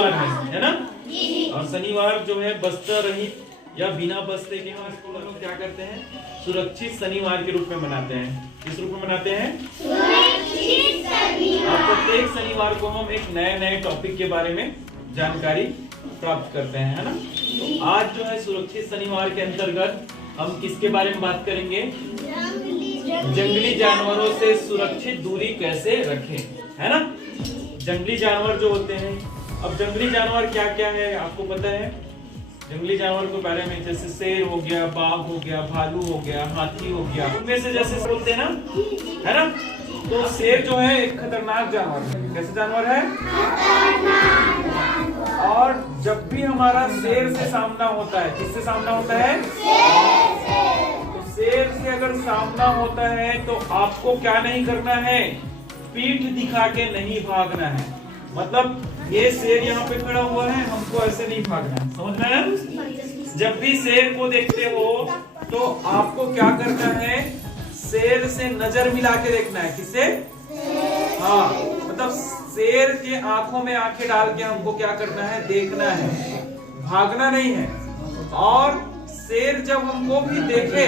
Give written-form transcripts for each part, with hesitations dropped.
शनिवार है ना। और शनिवार जो है बस्ता रहित या बिना बस्ते के हम इसको लोग क्या करते हैं, सुरक्षित शनिवार के रूप में मनाते हैं। किस रूप में मनाते हैं? सुरक्षित शनिवार। प्रत्येक शनिवार को हम एक नए नए टॉपिक के बारे में जानकारी प्राप्त करते हैं, है ना। तो आज जो है सुरक्षित शनिवार के अंतर्गत हम किसके बारे में बात करेंगे? जंगली जानवरों से सुरक्षित दूरी कैसे रखें, है ना। जंगली जानवर जो होते हैं, अब जंगली जानवर क्या क्या है आपको पता है? जंगली जानवर के बारे में जैसे शेर हो गया, बाघ हो गया, भालू हो गया, हाथी हो गया, उनमें से जैसे बोलते हैं ना, है ना। तो शेर जो है एक खतरनाक जानवर है। कैसे जानवर है? और जब भी हमारा शेर से सामना होता है, किससे सामना होता है? तो शेर से अगर सामना होता है तो आपको क्या नहीं करना है? पीठ दिखा के नहीं भागना है। मतलब ये शेर यहाँ पे खड़ा हुआ है, हमको ऐसे नहीं भागना है, समझ में आया? जब भी शेर को देखते हो तो आपको क्या करना है? शेर से नजर मिला के देखना है। किससे? हाँ, मतलब शेर के आंखों में आंखें डाल के हमको क्या करना है? देखना है, भागना नहीं है। और शेर जब हमको भी देखे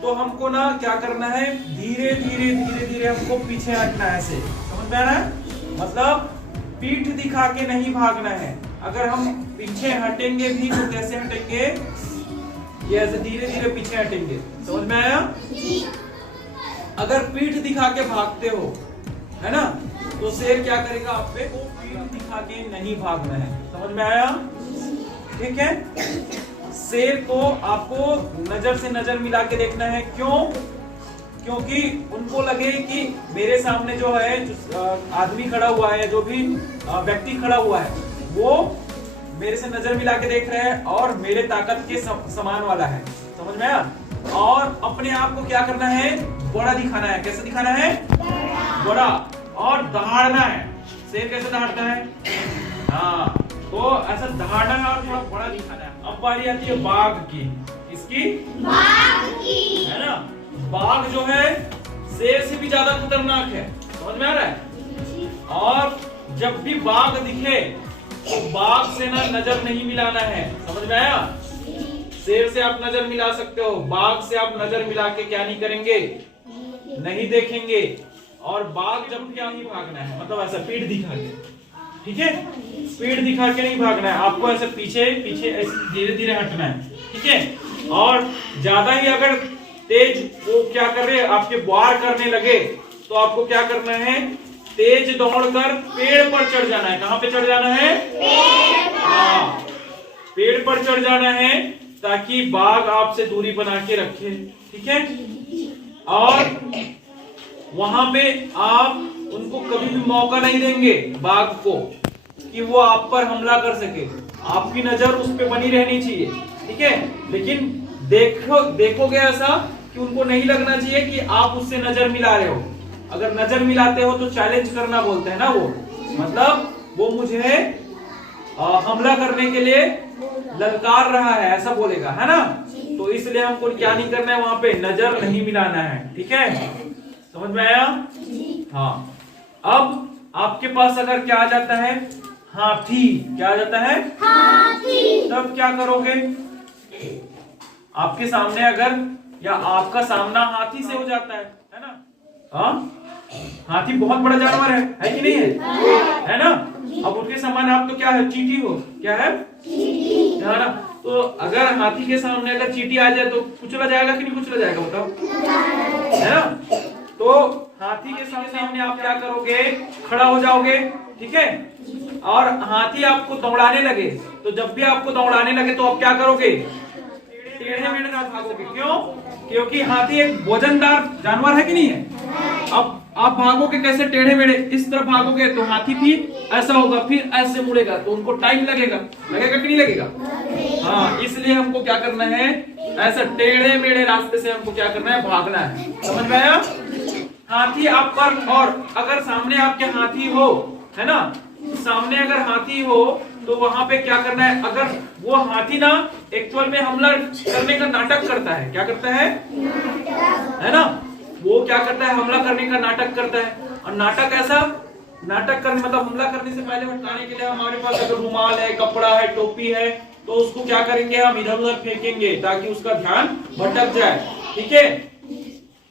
तो हमको ना क्या करना है? धीरे धीरे धीरे धीरे हमको पीछे हटना है, ऐसे, समझ में आ रहा है? मतलब पीठ दिखा के नहीं भागना है। अगर हम पीछे हटेंगे भी तो कैसे हटेंगे? ये ऐसे धीरे धीरे पीछे हटेंगे, समझ में आया? अगर पीठ दिखा के भागते हो, है ना, तो शेर क्या करेगा आप पे? वो पीठ दिखा के नहीं भागना है, समझ में आया? ठीक है। शेर को आपको नजर से नजर मिला के देखना है। क्यों? क्योंकि उनको लगे कि मेरे सामने जो है आदमी खड़ा हुआ है, जो भी व्यक्ति खड़ा हुआ है, वो मेरे से नजर मिला के देख रहे हैं और मेरे ताकत के समान वाला है, समझ में आया? और अपने आप को क्या करना है? बड़ा दिखाना है। कैसे दिखाना है? बड़ा। और दहाड़ना है। शेर कैसे दहाड़ता है? हाँ, तो ऐसा दहाड़ना है और थोड़ा बड़ा दिखाना है। अब बारी आती है बाघ की। किसकी? बाघ की, है ना। बाघ जो है शेर से भी ज्यादा खतरनाक है, समझ में आ रहा है? और जब भी बाघ दिखे तो बाघ से ना नजर नहीं मिलाना है, समझ में आया? शेर से आप नजर मिला सकते हो, बाघ से आप नजर मिला के क्या नहीं करेंगे? नहीं देखेंगे। और बाघ जब भी नहीं भागना है, मतलब ऐसा पीठ दिखा के, ठीक है? पीठ दिखा के नहीं भागना है, आपको ऐसे पीछे पीछे ऐसे धीरे धीरे हटना है, ठीक है? और ज्यादा ही अगर तेज वो क्या कर रहे, आपके वार करने लगे, तो आपको क्या करना है? तेज दौड़कर पेड़ पर चढ़ जाना है। कहां पे चढ़ जाना है? हाँ, पेड़ पर चढ़ जाना है, ताकि बाघ आपसे दूरी बना के रखे, ठीक है? और वहां पे आप उनको कभी भी मौका नहीं देंगे, बाघ को, कि वो आप पर हमला कर सके। आपकी नजर उस पे बनी रहनी चाहिए, ठीक है? लेकिन देखोगे ऐसा कि उनको नहीं लगना चाहिए कि आप उससे नजर मिला रहे हो। अगर नजर मिलाते हो तो चैलेंज करना बोलते हैं ना, वो मतलब वो मुझे हमला करने के लिए ललकार रहा है, ऐसा बोलेगा, है ना। तो इसलिए हमको क्या नहीं करना है? वहां पे नजर नहीं मिलाना है, ठीक है? समझ में आया? हाँ। अब आपके पास अगर क्या आ जाता है? हाथी। क्या आ जाता है? हाथी। तब क्या करोगे? आपके सामने अगर या आपका सामना हाथी से हो जाता है ना? हाँ, हाथी बहुत बड़ा जानवर है कि नहीं है ना? अब उनके समान आप तो क्या है? चींटी हो। क्या है? चींटी, है ना। तो अगर हाथी के सामने अगर चींटी आ जाए तो कुचला जाएगा कि नहीं कुचला जाएगा? बताओ, है ना। तो हाथी के सामने आप क्या करोगे? खड़ा हो जाओगे, ठीक है? और हाथी आपको दौड़ाने लगे, तो जब भी आपको दौड़ाने लगे तो आप क्या करोगे? टेढ़े मेढ़े ना भागोगे। क्यों? क्योंकि हाथी एक वजनदार जानवर है कि नहीं है? अब आप भागोगे कैसे? टेढ़े मेढ़े इस तरफ भागोगे तो हाथी फिर ऐसा होगा, फिर ऐसे मुड़ेगा, तो उनको टाइम लगेगा कि नहीं लगेगा? हाँ, इसलिए हमको क्या करना है? ऐसा टेढ़े मेढ़े रास्ते से हमको क्या करना है? भागना है, समझ में आया? हाथी आप पर, और अगर सामने आपके हाथी हो, है ना, सामने अगर हाथी हो तो वहां पे क्या करना है? अगर वो हाथी ना एक्चुअल में हमला करने का नाटक करता है, क्या करता है ना, वो क्या करता है? हमला करने का नाटक करता है। और नाटक ऐसा नाटक करने मतलब हमला करने से पहले हटाने के लिए हमारे पास अगर रुमाल है, कपड़ा है, टोपी है, तो उसको क्या करेंगे, हम इधर उधर फेंकेंगे ताकि उसका ध्यान भटक जाए। ठीक है।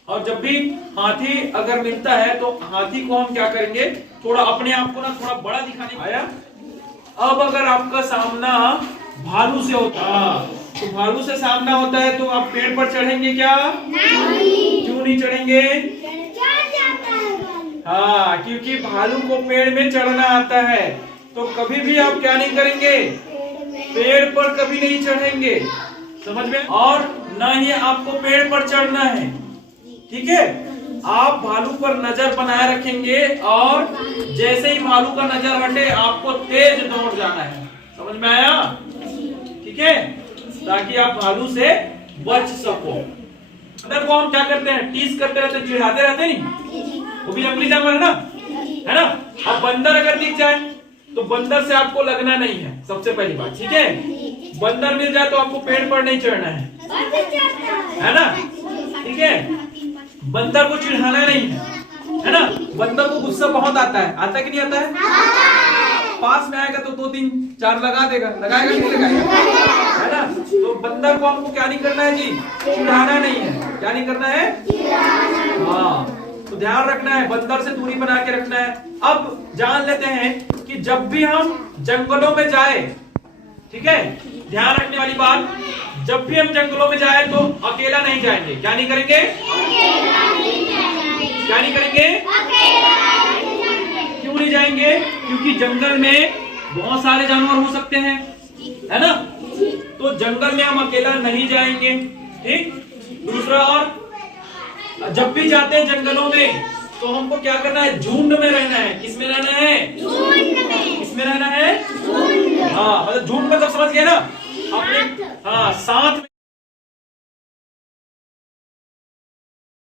और जब भी हाथी अगर मिलता है तो हाथी को हम क्या करेंगे, थोड़ा अपने आप को ना थोड़ा बड़ा दिखाने आया। अब अगर आपका सामना भालू से होता, तो भालू से सामना होता है तो आप पेड़ पर चढ़ेंगे क्या? नहीं। क्यों नहीं चढ़ेंगे? हाँ, क्योंकि भालू को पेड़ में चढ़ना आता है। तो कभी भी आप क्या नहीं करेंगे, पेड़ पर कभी नहीं चढ़ेंगे। समझ में? और न ही आपको पेड़ पर चढ़ना है। ठीक है। आप भालू पर नजर बनाए रखेंगे और जैसे ही भालू का नजर हटे आपको तेज दौड़ जाना है। समझ में आया? ठीक है। ताकि आप भालू से बच सको। बंदर को हम क्या करते हैं, टीज करते रहते, चिढ़ाते रहते नहीं, वो भी जंगली जानवर है ना। अब बंदर अगर दिख जाए तो बंदर से आपको लगना नहीं है, सबसे पहली बात। ठीक है। बंदर मिल जाए तो आपको पेड़ पर नहीं चढ़ना है ना। ठीक है। बंदर को चिढ़ाना नहीं है ना। बंदर को गुस्सा बहुत आता है कि नहीं आता है? पास में आएगा तो 2 3 4 लगा देगा, लगाएगा कि नहीं लगाएगा, है ना। तो बंदर को हमको क्या नहीं करना है जी, चिढ़ाना नहीं है। क्या नहीं करना है? हाँ, तो ध्यान रखना है, बंदर से दूरी बना के रखना है। अब जान लेते हैं कि जब भी हम जंगलों में जाए, ठीक है, ध्यान रखने वाली बात, जब भी हम जंगलों में जाए तो अकेला नहीं जाएंगे। क्या नहीं करेंगे? क्या नहीं करेंगे? क्यों नहीं जाएंगे? क्योंकि जंगल में बहुत सारे जानवर हो सकते हैं, है ना। तो जंगल में हम अकेला नहीं जाएंगे। ठीक। दूसरा, और जब भी जाते हैं जंगलों में तो हमको क्या करना है, झुंड में रहना है। किसमें रहना है? झुंड में। किसमें रहना है? झुंड। हाँ, मतलब झुंड मतलब समझ गए ना अपने, हाँ, साथ में।